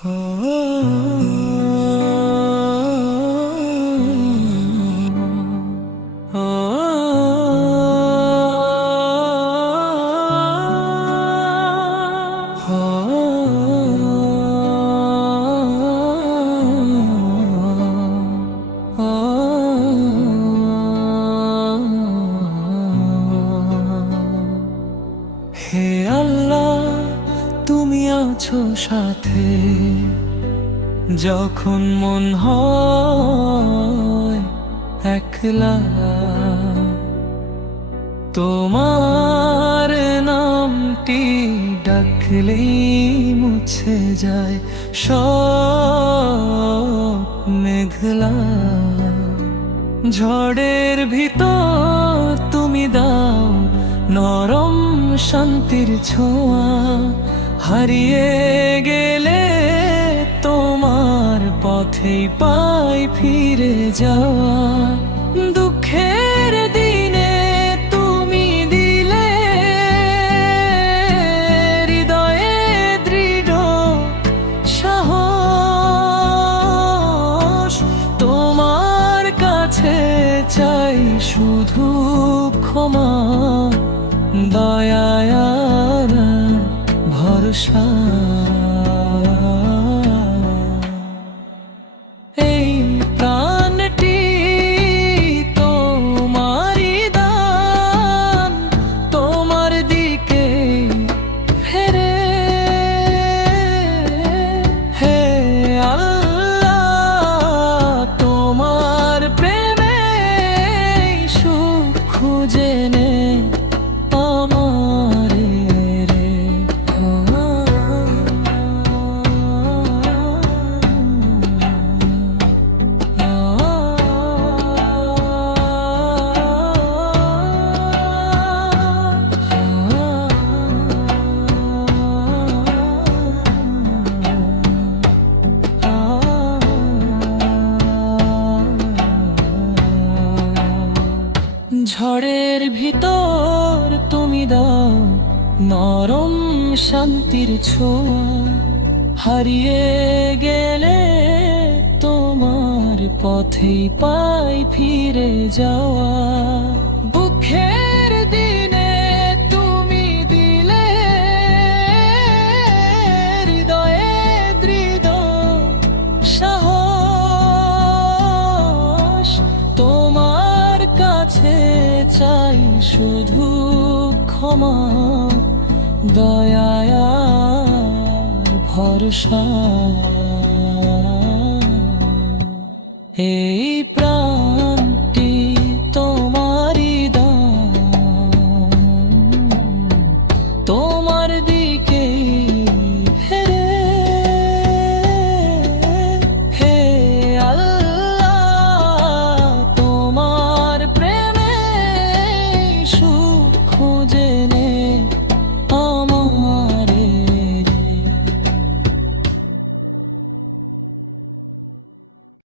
হে আল্লাহ, তুমি আছো সাথে যখন মন হয় একলা। তোমার নামটি ডাকলেই মুছে যায় সব মেঘলা। ঝড়ের ভিতর তুমি দাও নরম শান্তির ছোঁয়া। হারিয়ে গেলে তোমার পথেই পাই ফিরে যাওয়া। দুঃখের দিনে তুমি দিলে হৃদয়ে দৃঢ় সাহস। তোমার কাছে চাই শুধু ক্ষমা, দয়া আর ভরসা। এই প্রাণটি তোমারই দান, তোমার দিকে ফেরে। হে আল্লাহ, তোমার প্রেমে সুখ খুঁজে নে ঝড়ের ভিতর তুমি দাও নরম শান্তির ছোঁয়া। হারিয়ে গেলে তোমার পথেই পাই ফিরে যাওয়া। দুঃখের দিনে তুমি দিলে হৃদয়ে দৃঢ় সাহস। তোমার কাছে চাই শুধু ক্ষমা, দয়া আর ভরসা। এই প্রাণ